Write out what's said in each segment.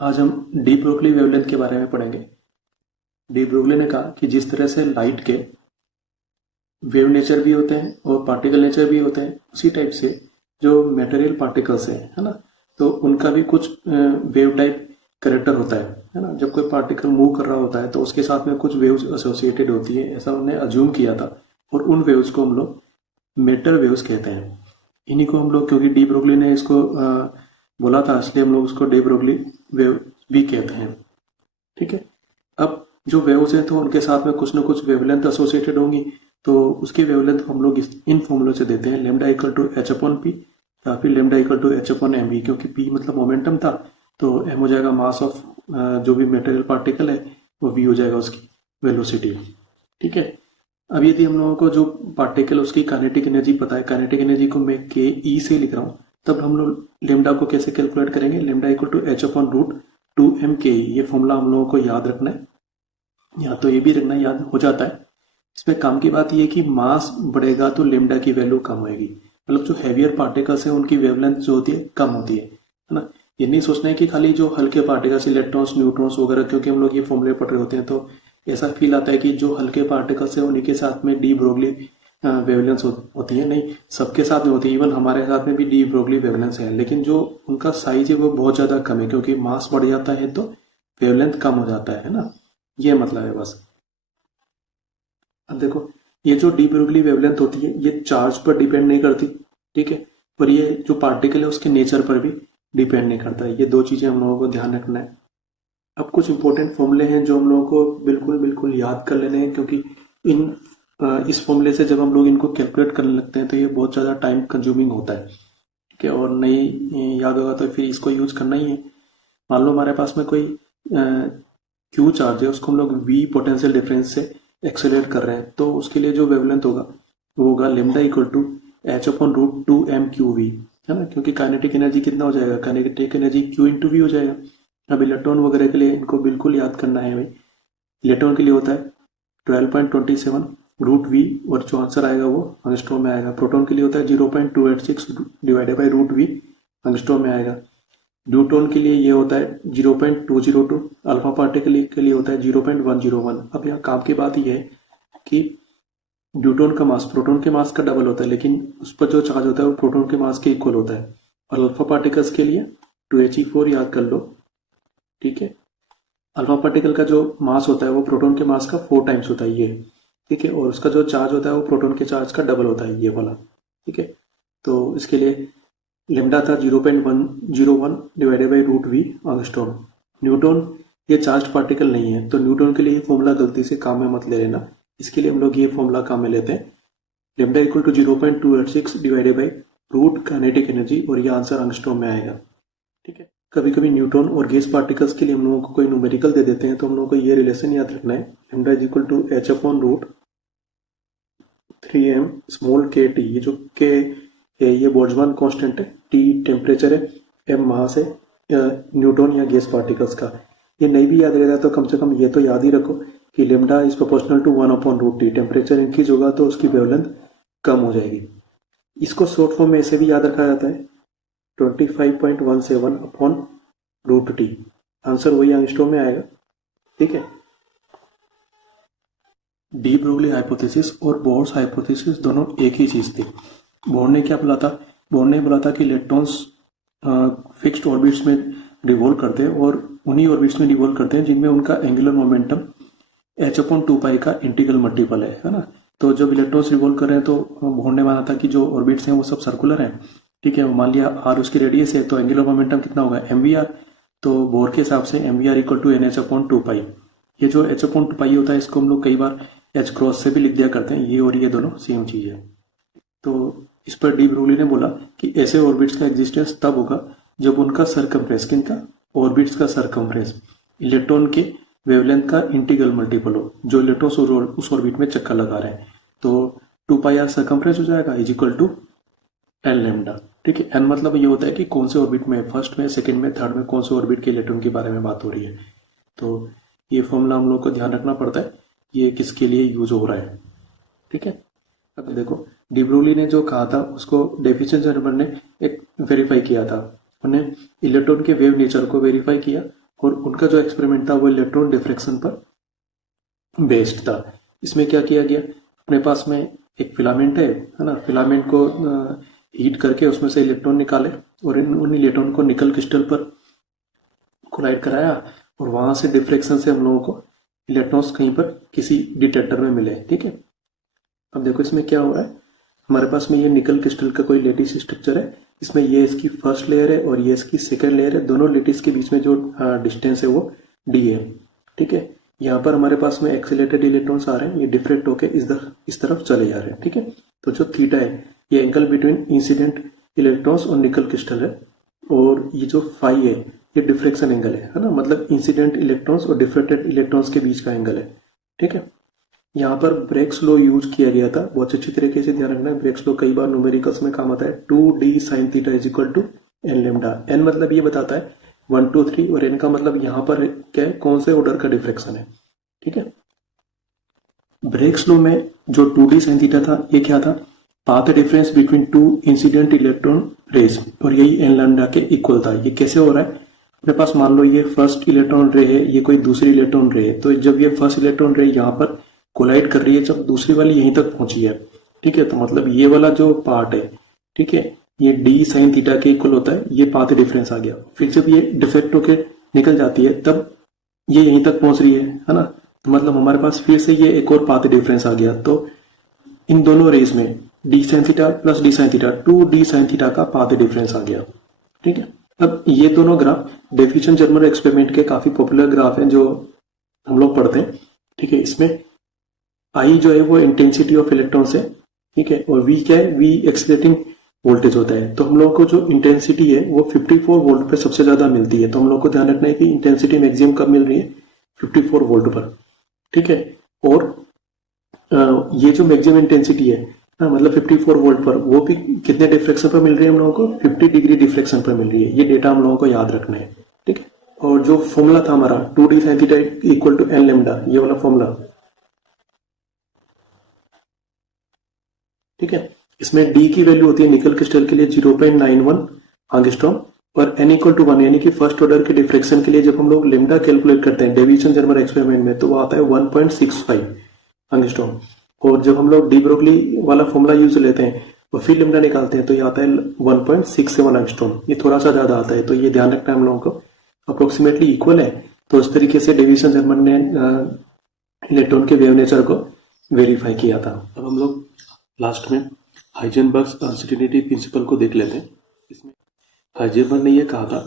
आज हम de Broglie wavelength के बारे में पढ़ेंगे। डी ब्रोगली ने कहा कि जिस तरह से लाइट के वेव नेचर भी होते हैं और पार्टिकल नेचर भी होते हैं, उसी टाइप से जो मटेरियल पार्टिकल्स है ना, तो उनका भी कुछ वेव टाइप करेक्टर होता है ना। जब कोई पार्टिकल मूव कर रहा होता है तो उसके साथ में कुछ वेव्स एसोसिएटेड होती है, ऐसा उन्होंने अज्यूम किया था, और उन वेव्स को हम लोग मेटर वेव्स कहते हैं। इन्हीं को हम लोग, क्योंकि डी ब्रोगली ने इसको बोला था, इसलिए हम लोग उसको डी ब्रोगली वेव भी कहते हैं। ठीक है। अब जो वेव्स हैं तो उनके साथ में कुछ ना कुछ वेवलेंथ एसोसिएटेड होंगी, तो उसकी वेवलेंथ हम लोग इन फॉर्मूलों से देते हैं, lambda equal to H upon P या फिर lambda equal to H upon M B. क्योंकि पी मतलब मोमेंटम था, तो एम हो जाएगा मास ऑफ जो भी मटेरियल पार्टिकल है, वो वी हो जाएगा उसकी वेलोसिटी। ठीक है। अब यदि हम लोगों को जो पार्टिकल उसकी काइनेटिक एनर्जी पता है, काइनेटिक एनर्जी को मैं के ई से लिख रहा हूँ, तब हम लोग लेमडा को कैसे कैलकुलेट करेंगे? Lambda equal to H upon root 2m K ई। ये फॉर्मूला हम लोगों को याद रखना है, या तो ये भी रखना याद हो जाता है। इसमें काम की बात ये है कि मास बढ़ेगा तो लेमडा की वैल्यू कम होगी, मतलब जो हैवियर पार्टिकल्स है उनकी वेवलेंथ जो होती है कम होती है ना। ये नहीं सोचना है कि खाली जो हल्के पार्टिकल्स, इलेक्ट्रॉन्स, न्यूट्रॉन्स वगैरह, क्योंकि हम लोग ये फॉर्मूले पढ़ रहे होते हैं तो ऐसा फील आता है कि जो हल्के पार्टिकल्स है उन्हीं के साथ में डी ब्रोगली वेवलेंस होती है। नहीं, सबके साथ में होती है, इवन हमारे साथ में भी डी ब्रोगली वेवलेंस है, लेकिन जो उनका साइज है वो बहुत ज्यादा कम है, क्योंकि मास बढ़ जाता है तो वेवलेंथ कम हो जाता है ना। ये मतलब है बस। अब देखो, ये जो डी ब्रोगली वेवलेंथ होती है ये चार्ज पर डिपेंड नहीं करती, ठीक है, पर ये जो पार्टिकल है उसके नेचर पर भी डिपेंड नहीं करता है। ये दो चीजें हम लोगों को ध्यान रखना है। अब कुछ इंपॉर्टेंट फॉर्मूले हैं जो हम लोगों को बिल्कुल बिल्कुल याद कर लेने हैं, क्योंकि इस फॉर्मूले से जब हम लोग इनको कैलकुलेट करने लगते हैं तो ये बहुत ज़्यादा टाइम कंज्यूमिंग होता है। ठीक है, और नहीं याद होगा तो फिर इसको यूज करना ही है। मान लो हमारे पास में कोई क्यू चार्ज है, उसको हम लोग वी पोटेंशियल डिफरेंस से एक्सेलरेट कर रहे हैं, तो उसके लिए जो वेवलेंथ होगा वो होगा lambda equal to H upon root 2m Q V, है ना। क्योंकि काइनेटिक एनर्जी कितना हो जाएगा? Kinetic energy Q into V हो जाएगा। अब इलेक्ट्रॉन वगैरह के लिए इनको बिल्कुल याद करना है भाई। इलेक्ट्रॉन के लिए होता है 12.27 रूट वी, और जो आंसर आएगा वो एंगस्ट्रॉम में आएगा। प्रोटॉन के लिए होता है 0.286 divided by root V, angstrom में आएगा। न्यूट्रॉन के लिए ये होता है 0.202, अल्फा पार्टिकल के लिए होता है 0.101। अब यहाँ काम की बात यह है कि न्यूट्रॉन का मास प्रोटॉन के मास का डबल होता है, लेकिन उस पर जो चार्ज होता है वो प्रोटॉन के मास के इक्वल होता है। और अल्फा पार्टिकल्स के लिए 2he4 याद कर लो। ठीक है, अल्फा पार्टिकल का जो मास होता है वो प्रोटॉन के मास का 4 टाइम्स होता है ये। ठीक है, और उसका जो चार्ज होता है वो प्रोटॉन के चार्ज का डबल होता है, ये वाला। ठीक है, तो इसके लिए लेमडा था 0.101 divided by root V angstrom. Neutron ये चार्ज पार्टिकल नहीं है, तो न्यूट्रॉन के लिए ये फॉर्मूला गलती से काम में मत ले लेना। इसके लिए हम लोग ये फॉर्मूला काम में लेते हैं, lambda equal to 0.286 divided by root kinetic energy, और ये आंसर एंगस्ट्रॉम में आएगा। ठीक है, कभी कभी न्यूट्रॉन और गैस पार्टिकल्स के लिए हम लोगों को कोई न्यूमेरिकल दे देते हैं, तो हम लोगों को ये रिलेशन याद रखना है, lambda is equal to H upon root 3m small K T. ये जो के है ये बोल्ट्जमान कांस्टेंट है, टी टेम्परेचर है, एम मास है न्यूट्रॉन या गैस पार्टिकल्स का। ये नहीं भी याद रहता तो कम से कम ये तो याद ही रखो कि lambda is proportional to 1 upon root T. Temperature increase होगा तो उसकी वेवलेंथ कम हो जाएगी। इसको शॉर्ट फॉर्म में ऐसे भी याद रखा जाता है 25.17 अपॉन रूट टी। आंसर वही एंगस्ट्रॉम में आएगा। ठीक है, डी ब्रोगली हाइपोथेसिस और बोर्स हाइपोथेसिस दोनों एक ही चीज थी। बोर ने क्या बोला था? बोर ने बोला था कि इलेक्ट्रॉन्स फिक्स्ड ऑर्बिट्स में रिवॉल्व करते हैं, और उन्हीं ऑर्बिट्स में रिवॉल्व करते हैं जिनमें उनका एंगुलर मोमेंटम h अपॉन 2 का इंटीग्रल मल्टीपल है ना। तो जब इलेक्ट्रॉन्स रिवॉल्व कर रहे हैं तो बोर ने माना था कि जो ऑर्बिट्स हैं वो सब सर्कुलर हैं। ठीक है, मान लिया r उसकी रेडियस है, तो एंगुलर मोमेंटम कितना होगा? mvr। तो बोर के हिसाब से mvr equal to nh upon 2 ये जो h अपॉन 2 होता है इसको हम लोग कई बार h क्रॉस से भी लिख दिया करते हैं। ये और ये दोनों सेम चीज है। तो इस पर डी ब्रोगली ने बोला कि ऐसे ऑर्बिट्स का एग्जिस्टेंस तब होगा जब उनका सरकमफ्रेंस, किनका? ऑर्बिट्स का सरकमफ्रेंस इलेक्ट्रॉन के वेवलेंथ का इंटीग्रल मल्टीपल हो, जो इलेक्ट्रॉन उस ऑर्बिट में चक्कर लगा रहे हैं। तो 2πr सरकमफ्रेंस हो जाएगा is equal to N lambda. ठीक है, एन मतलब ये होता है कि कौन से ऑर्बिट में, फर्स्ट में, सेकंड में, थर्ड में कौन से ऑर्बिट के इलेक्ट्रॉन के बारे में बात हो रही है। तो ये फॉर्मूला हम लोग को ध्यान रखना पड़ता है, ये किसके लिए यूज हो रहा है। ठीक है, अब देखो डी ब्रोगली ने जो कहा था उसको डेफिशिएंट ने एक वेरीफाई किया था। उन्हें इलेक्ट्रॉन के वेव नेचर को वेरीफाई किया और उनका जो एक्सपेरिमेंट था वो इलेक्ट्रॉन डिफ्रैक्शन पर बेस्ड था। इसमें क्या किया गया, अपने पास में एक फिलामेंट है ना, फिलामेंट को हीट करके उसमें से इलेक्ट्रॉन निकाले और उन इलेक्ट्रॉन को निकल क्रिस्टल पर कोलाइड कराया और वहां से डिफ्रैक्शन से हम लोगों को इलेक्ट्रॉन्स कहीं पर किसी डिटेक्टर में मिले। ठीक है, अब देखो इसमें क्या हो रहा है, हमारे पास में ये निकल क्रिस्टल का कोई लेटिस स्ट्रक्चर है, इसमें ये इसकी फर्स्ट लेयर है और ये इसकी सेकेंड लेयर है, दोनों लेटिस के बीच में जो डिस्टेंस है वो डी है। ठीक है, यहाँ पर हमारे पास में एक्सीलरेटेड इलेक्ट्रॉन्स आ रहे हैं, ये डिफ्रेक्ट होके इस तरफ चले जा रहे हैं। ठीक है, तो जो थीटा है ये एंगल बिटवीन इंसिडेंट इलेक्ट्रॉन्स और निकल क्रिस्टल है, और ये जो फाई है ये डिफ्रेक्शन एंगल है ना, मतलब इंसिडेंट इलेक्ट्रॉन्स और डिफ्रेक्टेड इलेक्ट्रॉन्स के बीच का एंगल है। ठीक है, यहाँ पर ब्रेक्स लॉ यूज किया गया था, बहुत अच्छी तरीके से ध्यान रखना है। ब्रेक्स लॉ कई बार न्यूमेरिकल्स में काम आता है। 2d sin theta is equal to N lambda. N मतलब ये बताता है 1 2 3 और एन का मतलब यहाँ पर क्या है, कौन से ऑर्डर का डिफ्रेक्शन है। ठीक है, ब्रेक्स लॉ में जो 2d sin थीटा था ये क्या था, path difference between two incident electron rays, और यही एन लैम्डा के इक्वल था। ये कैसे हो रहा है, अपने पास मान लो ये फर्स्ट इलेक्ट्रॉन रे है, ये कोई दूसरी इलेक्ट्रॉन रे है, तो जब ये फर्स्ट इलेक्ट्रॉन रे यहाँ पर कोलाइड कर रही है, जब दूसरी वाली यहीं तक पहुंची है, ठीक है, तो मतलब ये वाला जो पार्ट है, ठीक है, ये डी साइन थीटा के इक्वल होता है, ये पाथ डिफरेंस आ गया। फिर जब ये डिफेक्ट होके निकल जाती है तब ये यहीं तक पहुंच रही है ना, तो मतलब हमारे पास फिर से ये एक और पाथ डिफरेंस आ गया। तो इन दोनों रेज में D sine theta plus D sine theta 2d sine theta का पाथ डिफरेंस आ गया। ठीक है, अब ये दोनों ग्राफ डिफ्यूजन जर्मर एक्सपेरिमेंट के काफी पॉपुलर ग्राफ हैं जो हम लोग पढ़ते हैं। ठीक है, इसमें आई जो है वो इंटेंसिटी ऑफ इलेक्ट्रॉन्स है, ठीक है, और वी क्या है, वी एक्सीलरेटिंग वोल्टेज होता है। तो हम लोग को जो इंटेंसिटी है वो 54 वोल्ट पर सबसे ज्यादा मिलती है। तो हम लोग को ध्यान रखना है कि इंटेंसिटी मैक्सिमम कब मिल रही है, 54 वोल्ट पर। ठीक है, और ये जो मैक्सिमम इंटेंसिटी है मतलब 54 वोल्ट पर, वो भी कितने डिफ्लेक्शन पर मिल रही है हम लोगों को, 50 डिग्री डिफ्लेक्शन पर मिल रही है। ये डेटा हम लोगों को याद रखना है। ठीक है, और जो फॉर्मूला था हमारा 2d sin theta equal to N lambda, ये वाला फॉर्मूला, ठीक है, इसमें d की वैल्यू होती है निकल क्रिस्टल के लिए 0.91 एंगस्ट्रॉम और n इक्वल टू 1 यानी कि फर्स्ट ऑर्डर के डिफ्रेक्शन के लिए जब हम लोग लेमडा कैलकुलेट करते हैं डेविएशन जर्मर एक्सपेरिमेंट में, तो वो आता है 1.65 एंगस्ट्रॉम। और जब हम लोग डी ब्रोगली वाला फॉर्मूला यूज लेते हैं और फिर लेमडा निकालते हैं तो ये आता है 1.67 एंगस्ट्रॉम, ये थोड़ा सा ज्यादा आता है। तो ये ध्यान रखना है हम लोगों को, अप्रोक्सीमेटली इक्वल है। तो इस तरीके से डेविएशन जर्मर ने इलेक्ट्रॉन के वेव नेचर को वेरीफाई किया था। अब हम लोग लास्ट में हाइजेनबर्ग्स अनसर्टेनिटी प्रिंसिपल को देख लेते हैं। इसमें हाइजेनबर्ग ने यह कहा था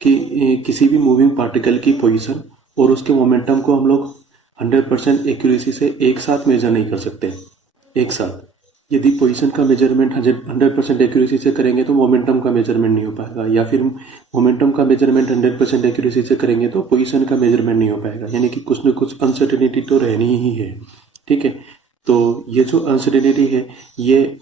कि किसी भी मूविंग पार्टिकल की पोजीशन और उसके मोमेंटम को हम लोग 100% एक्यूरेसी से एक साथ मेजर नहीं कर सकते। एक साथ यदि पोजीशन का मेजरमेंट 100% एक्यूरेसी से करेंगे तो मोमेंटम का मेजरमेंट नहीं हो पाएगा, या फिर मोमेंटम का मेजरमेंट 100% एक्यूरेसी से करेंगे तो पोजीशन का मेजरमेंट नहीं हो पाएगा, यानी कि कुछ न कुछ अनसर्टेनिटी तो रहनी ही है। ठीक है, तो ये जो अनसर्टेनिटी है ये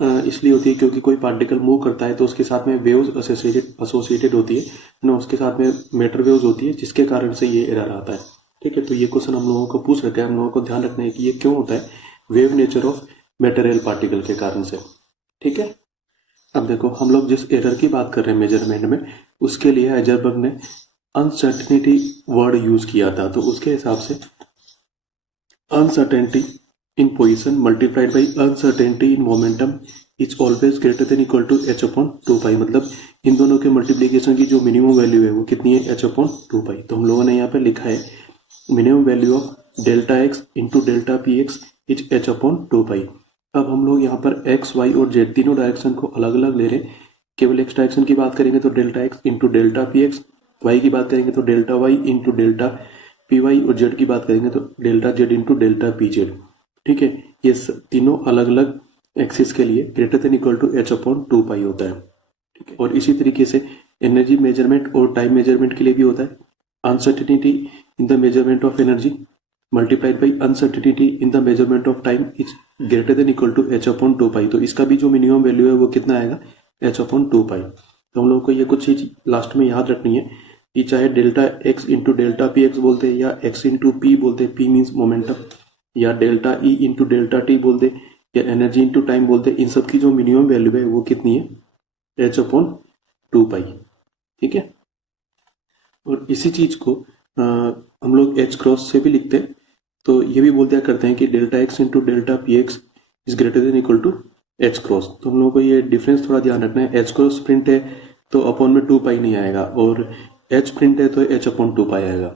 इसलिए होती है क्योंकि कोई पार्टिकल मूव करता है तो उसके साथ में वेव्स एसोसिएटेड होती है ना, उसके साथ में मैटर वेव्स होती है, जिसके कारण से ये एरर आता है। ठीक है, तो ये क्वेश्चन हम लोगों को पूछ रखे हैं, हम लोगों को ध्यान रखना है कि ये क्यों होता है, wave nature of material particle के कारण से। ठीक है, अब देखो हम लोग जिस एरर की बात कर रहे हैं मेजरमेंट में, उसके लिए हाइजेनबर्ग ने अनसर्टेनिटी वर्ड यूज किया था। तो उसके हिसाब से uncertainty in position multiplied by uncertainty in momentum is always greater than equal to h upon 2 pi। मतलब इन दोनों के मल्टीप्लीकेशन की जो मिनिमम वैल्यू है वो कितनी है, h upon 2 pi। तो हम लोगों ने यहाँ पे लिखा है minimum value of delta x into delta P X is h upon 2 pi। अब हम लोग यहाँ पर x, y और z तीनों डायरेक्शन को अलग अलग ले रहे हैं। केवल x डायरेक्शन की बात करेंगे तो delta x into delta P X, y की बात करेंगे तो delta y into delta P Y, और z की बात करेंगे तो delta z into delta P Z. ठीक है, ये तीनों अलग अलग एक्सिस के लिए greater than equal to h upon 2 pi होता है। ठीक है, और इसी तरीके से एनर्जी मेजरमेंट और टाइम मेजरमेंट के लिए भी होता है। Uncertainty in the measurement of energy multiplied by uncertainty in the measurement of time is greater than equal to h upon 2 pi. तो इसका भी जो मिनिमम वैल्यू है वो कितना आएगा, h अपॉन 2 पाई। तो हम लोग को ये कुछ चीज लास्ट में याद रखनी है कि चाहे delta x into delta P x बोलते हैं या x इंटू पी बोलते हैं, p मीन्स मोमेंटम, या delta E into delta T बोलते या एनर्जी इंटू टाइम बोलते, इन सब की जो मिनिमम वैल्यू है वो कितनी है, h अपॉन 2 पाई। ठीक है, और इसी चीज को हम लोग एच क्रॉस से भी लिखते हैं, तो ये भी बोल दिया करते हैं कि delta X into delta P X is greater than equal to H cross. तो हम लोगों को ये डिफरेंस थोड़ा ध्यान रखना है, एच क्रॉस प्रिंट है तो अपॉन में 2 पाई नहीं आएगा, और एच प्रिंट है तो एच अपॉन 2 पाई आएगा।